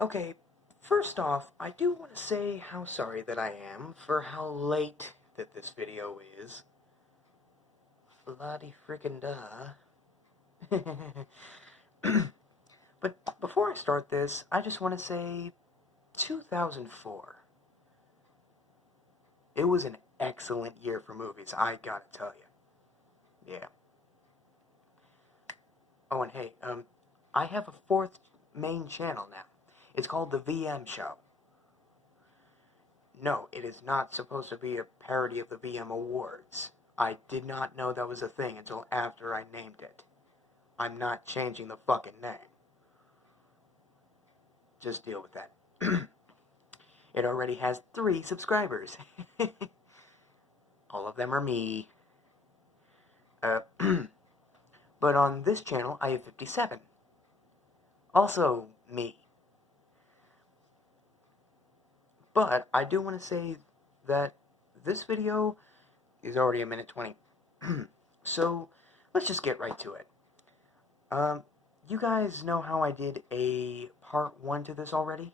Okay, first off, I do want to say how sorry that I am for how late that this video is. Bloody frickin' duh. But before I start this, I just want to say 2004. It was an excellent year for movies, I gotta tell you. Yeah. Oh, and hey, I have a fourth main channel now. It's called The VM Show. No, it is not supposed to be a parody of the VM Awards. I did not know that was a thing until after I named it. I'm not changing the fucking name. Just deal with that. It already has 3 subscribers. All of them are me. But on this channel, I have 57. Also me. But I do want to say that this video is already a minute 20. So let's just get right to it. You guys know how I did a part 1 to this already?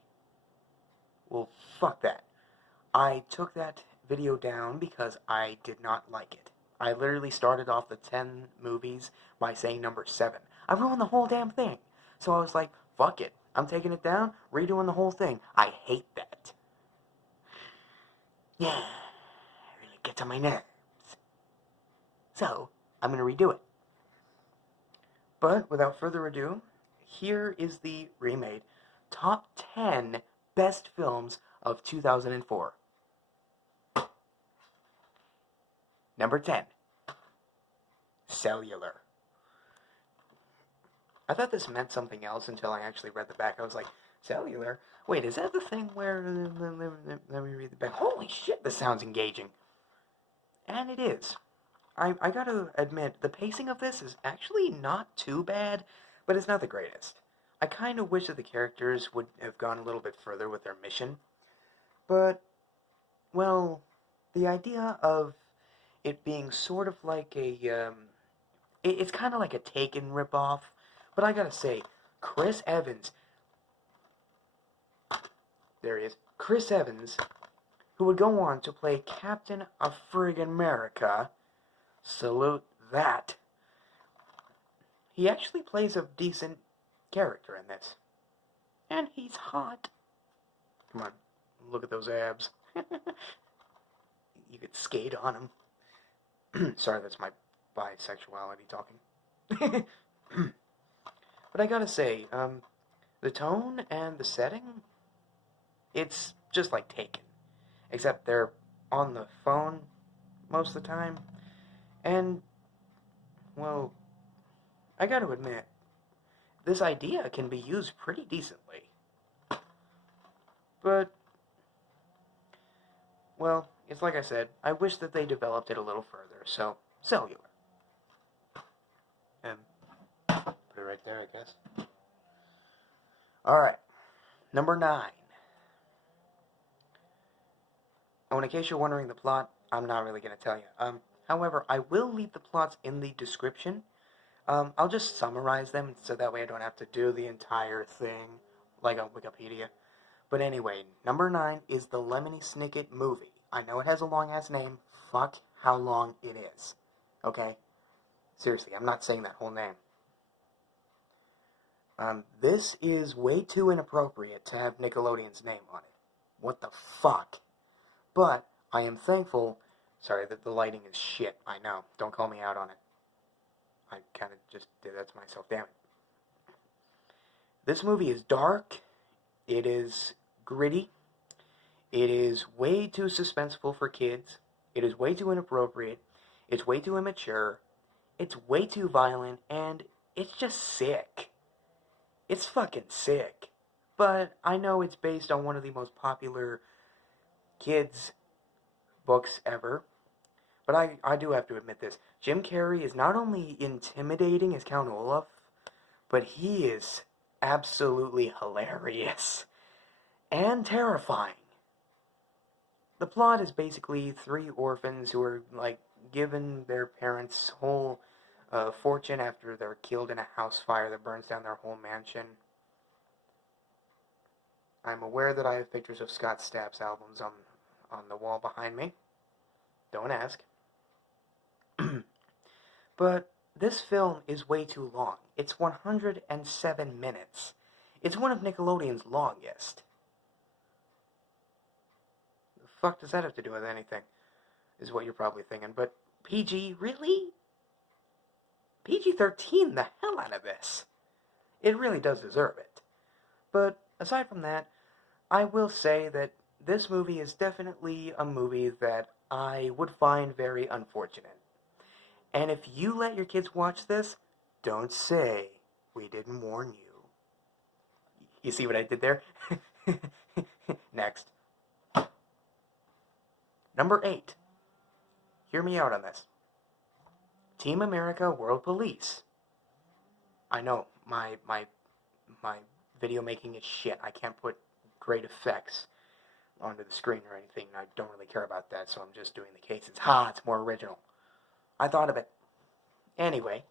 Well, fuck that. I took that video down because I did not like it. I literally started off the 10 movies by saying number 7. I ruined the whole damn thing. So I was like, fuck it. I'm taking it down, redoing the whole thing. I hate that. Yeah, it really gets on my nerves. So, I'm going to redo it. But without further ado, here is the remade Top 10 Best Films of 2004. Number 10. Cellular. I thought this meant something else until I actually read the back. I was like, Cellular? Wait, is that the thing where... Let me read the back. Holy shit, this sounds engaging. And it is. I gotta admit, the pacing of this is actually not too bad, but it's not the greatest. I kind of wish that the characters would have gone a little bit further with their mission. But, well, the idea of it being sort of like a, it's kind of like a Taken ripoff, but I gotta say, Chris Evans, there he is, Chris Evans, who would go on to play Captain of Friggin' America, salute that. He actually plays a decent character in this. And he's hot. Come on, look at those abs. You could skate on him. Sorry, that's my bisexuality talking. But I gotta say, the tone and the setting, it's just like Taken. Except they're on the phone most of the time. And, well, I gotta admit, this idea can be used pretty decently. But, well, it's like I said, I wish that they developed it a little further, so, Cellular. Put it right there, I guess. Alright, number 9. Oh, and in case you're wondering the plot, I'm not really going to tell you. However, I will leave the plots in the description. I'll just summarize them so that way I don't have to do the entire thing like on Wikipedia. But anyway, number 9 is the Lemony Snicket movie. I know it has a long-ass name. Fuck how long it is. Okay? Seriously, I'm not saying that whole name. This is way too inappropriate to have Nickelodeon's name on it. What the fuck? But I am thankful... Sorry, that the lighting is shit. I know. Don't call me out on it. I kind of just did that to myself. Damn it. This movie is dark. It is gritty. It is way too suspenseful for kids. It is way too inappropriate. It's way too immature. It's way too violent. And it's just sick. It's fucking sick. But I know it's based on one of the most popular kids' books ever. But I do have to admit this. Jim Carrey is not only intimidating as Count Olaf, but he is absolutely hilarious. And terrifying. The plot is basically 3 orphans who are, like, given their parents' whole fortune after they're killed in a house fire that burns down their whole mansion. I'm aware that I have pictures of Scott Stapp's albums on the wall behind me. Don't ask. But this film is way too long. It's 107 minutes. It's one of Nickelodeon's longest. The fuck does that have to do with anything? Is what you're probably thinking. But PG, really? PG-13 the hell out of this. It really does deserve it. But aside from that, I will say that this movie is definitely a movie that I would find very unfortunate. And if you let your kids watch this, don't say we didn't warn you. You see what I did there? Next. Number 8. Hear me out on this. Team America World Police. I know, my video making is shit. I can't put great effects onto the screen or anything. I don't really care about that, so I'm just doing the cases. It's more original. I thought of it. Anyway,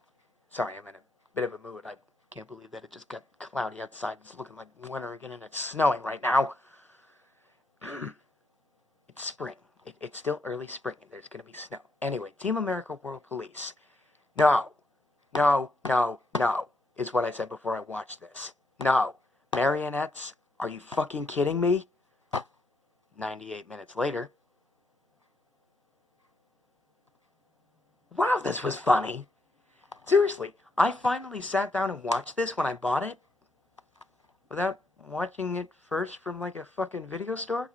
sorry, I'm in a bit of a mood. I can't believe that it just got cloudy outside. It's looking like winter again, and it's snowing right now. It's spring. It's still early spring, and there's going to be snow. Anyway, Team America World Police. No, is what I said before I watched this. No. Marionettes? Are you fucking kidding me? 98 minutes later. Wow, this was funny. Seriously, I finally sat down and watched this when I bought it without watching it first from like a fucking video store.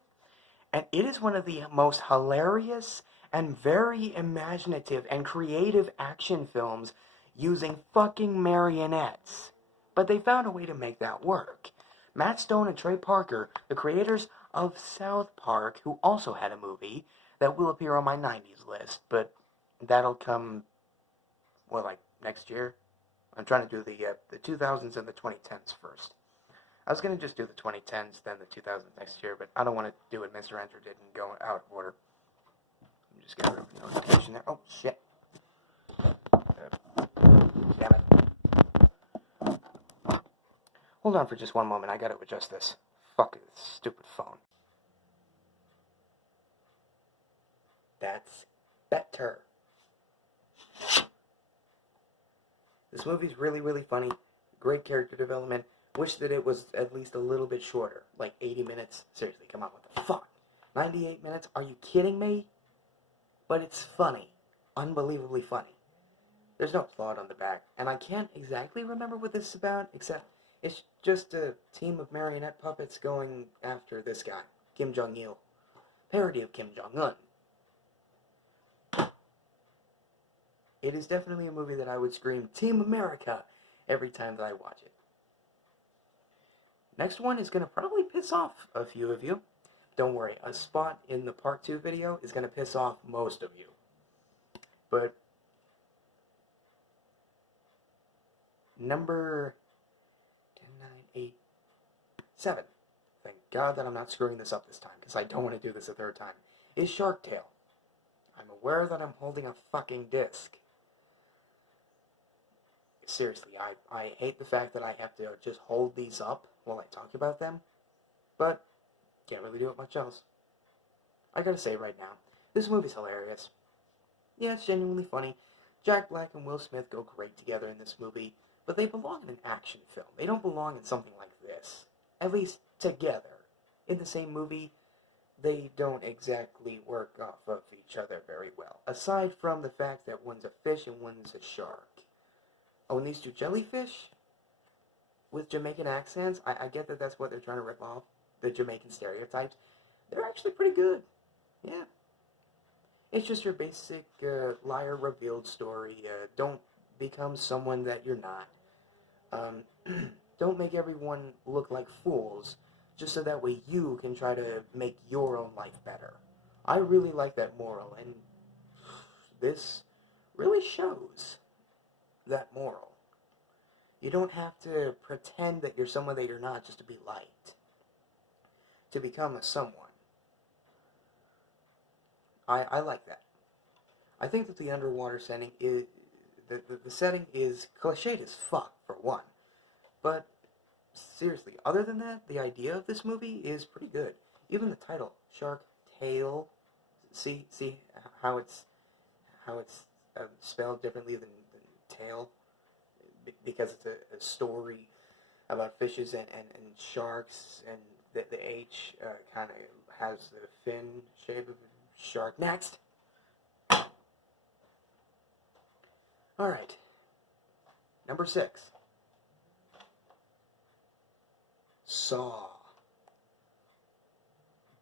And it is one of the most hilarious and very imaginative and creative action films using fucking marionettes. But they found a way to make that work. Matt Stone and Trey Parker, the creators of South Park, who also had a movie that will appear on my 90s list, but that'll come, well, like next year. I'm trying to do the 2000s and the 2010s first. I was going to just do the 2010s, then the 2000s next year, but I don't want to do what Mr. Enter did and go out of order. I'm just getting rid of the notification there. Oh, shit. Damn it. Hold on for just one moment. I got to adjust this fucking stupid phone. That's better. This movie's really, really funny. Great character development. Wish that it was at least a little bit shorter. Like 80 minutes. Seriously, come on, what the fuck? 98 minutes? Are you kidding me? But it's funny. Unbelievably funny. There's no plot on the back. And I can't exactly remember what this is about, except it's just a team of marionette puppets going after this guy, Kim Jong-il. Parody of Kim Jong-un. It is definitely a movie that I would scream, Team America, every time that I watch it. Next one is going to probably piss off a few of you. Don't worry, a spot in the part 2 video is going to piss off most of you. But number 10, 9, 8, 7. Thank God that I'm not screwing this up this time, because I don't want to do this a third time. Is Shark Tale. I'm aware that I'm holding a fucking disc. Seriously, I hate the fact that I have to just hold these up while I talk about them, but can't really do it much else. I gotta say right now, this movie's hilarious. Yeah, it's genuinely funny. Jack Black and Will Smith go great together in this movie, but they belong in an action film. They don't belong in something like this. At least together. In the same movie, they don't exactly work off of each other very well. Aside from the fact that one's a fish and one's a shark. Oh, and these two jellyfish with Jamaican accents, I get that that's what they're trying to rip off, the Jamaican stereotypes. They're actually pretty good. Yeah. It's just your basic liar revealed story. Don't become someone that you're not. Don't make everyone look like fools, just so that way you can try to make your own life better. I really like that moral, and this really shows that moral. You don't have to pretend that you're someone that you're not just to be liked. To become a someone. I like that. I think that the underwater setting is... The setting is cliched as fuck, for one. But seriously, other than that, the idea of this movie is pretty good. Even the title, Shark Tale. See how it's spelled differently than tail, because it's a story about fishes and sharks, and the H kind of has the fin shape of a shark. Next. All right. Number 6. Saw.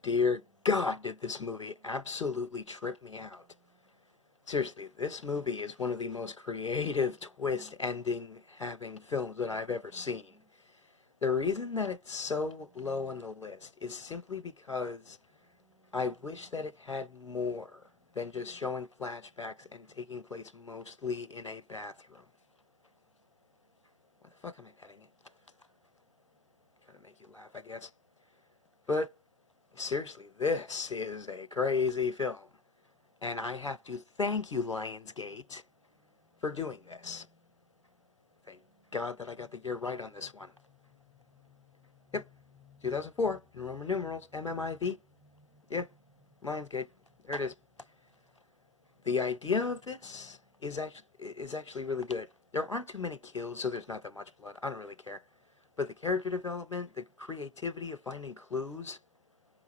Dear God, did this movie absolutely trip me out. Seriously, this movie is one of the most creative twist ending having films that I've ever seen. The reason that it's so low on the list is simply because I wish that it had more than just showing flashbacks and taking place mostly in a bathroom. Why the fuck am I petting it? Trying to make you laugh, I guess. But seriously, this is a crazy film. And I have to thank you, Lionsgate, for doing this. Thank God that I got the year right on this one. Yep, 2004, in Roman numerals, MMIV. Yep, Lionsgate. There it is. The idea of this is actually really good. There aren't too many kills, so there's not that much blood. I don't really care. But the character development, the creativity of finding clues,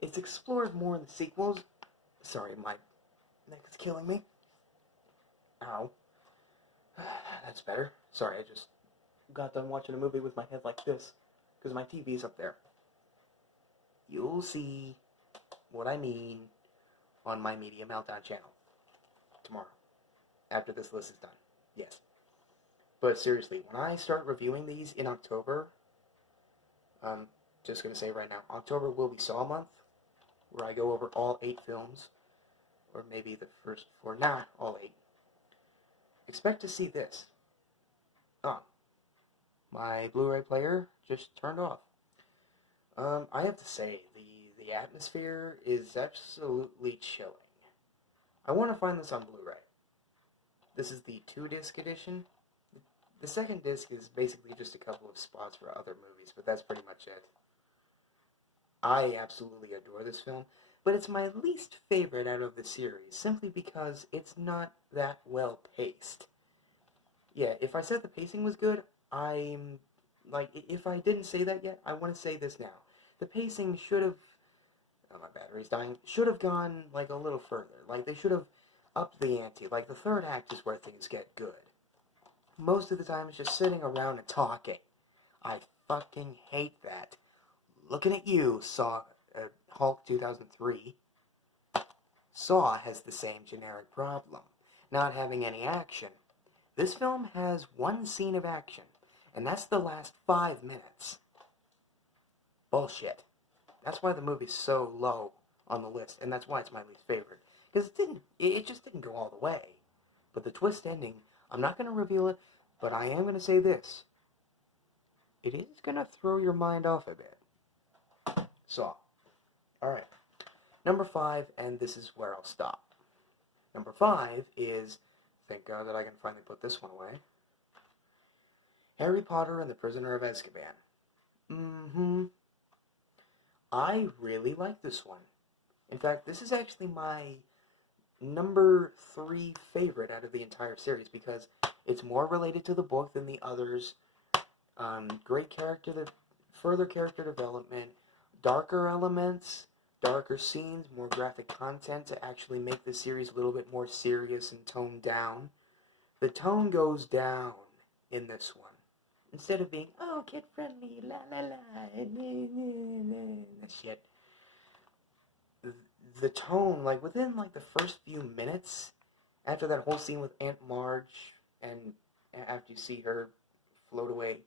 it's explored more in the sequels. Sorry, my neck is killing me. Ow. That's better. Sorry, I just got done watching a movie with my head like this, because my TV's up there. You'll see what I mean on my Media Meltdown channel tomorrow, after this list is done. Yes. But seriously, when I start reviewing these in October, just going to say right now, October will be Saw month, where I go over all 8 films, or maybe the first 4, all 8. Expect to see this. My Blu-ray player just turned off. I have to say, the atmosphere is absolutely chilling. I want to find this on Blu-ray. This is the 2-disc edition. The second disc is basically just a couple of spots for other movies, but that's pretty much it. I absolutely adore this film, but it's my least favorite out of the series, simply because it's not that well paced. Yeah, if I said the pacing was good, if I didn't say that yet, I want to say this now. The pacing should have, oh, my battery's dying, should have gone, a little further. They should have upped the ante. The third act is where things get good. Most of the time, it's just sitting around and talking. I fucking hate that. Looking at you, Hulk 2003. Saw has the same generic problem, not having any action. This film has one scene of action, and that's the last 5 minutes. Bullshit. That's why the movie's so low on the list, and that's why it's my least favorite. Because it just didn't go all the way. But the twist ending, I'm not going to reveal it, but I am going to say this. It is going to throw your mind off a bit. Saw. Alright. Number 5, and this is where I'll stop. Number 5 is, thank God that I can finally put this one away, Harry Potter and the Prisoner of Azkaban. I really like this one. In fact, this is actually my number 3 favorite out of the entire series, because it's more related to the book than the others. Great further character development, darker elements, darker scenes, more graphic content to actually make the series a little bit more serious and toned down. The tone goes down in this one. Instead of being, oh, kid-friendly, la la la, shit. The tone, within, the first few minutes, after that whole scene with Aunt Marge, and after you see her float away,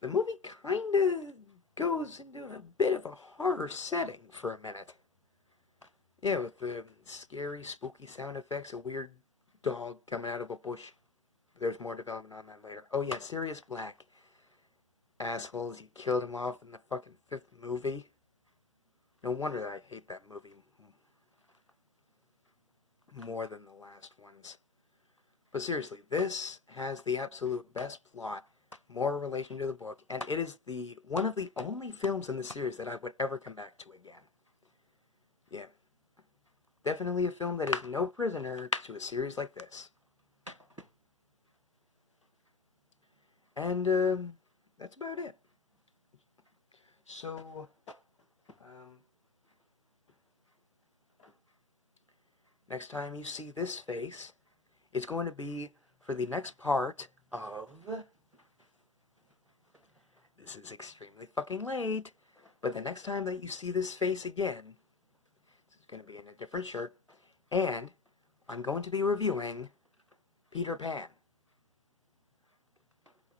the movie kind of goes into a bit of a horror setting for a minute. Yeah, with the scary, spooky sound effects, a weird dog coming out of a bush. There's more development on that later. Oh yeah, Sirius Black. Assholes, you killed him off in the fucking 5th movie. No wonder that I hate that movie more than the last ones. But seriously, this has the absolute best plot more relation to the book, and it is one of the only films in the series that I would ever come back to again. Yeah. Definitely a film that is no prisoner to a series like this. And that's about it. So, next time you see this face, it's going to be for the next part of... This is extremely fucking late, but the next time that you see this face again, it's going to be in a different shirt, and I'm going to be reviewing Peter Pan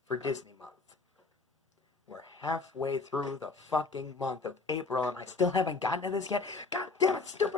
for Disney Month. We're halfway through the fucking month of April, and I still haven't gotten to this yet. God damn it, stupid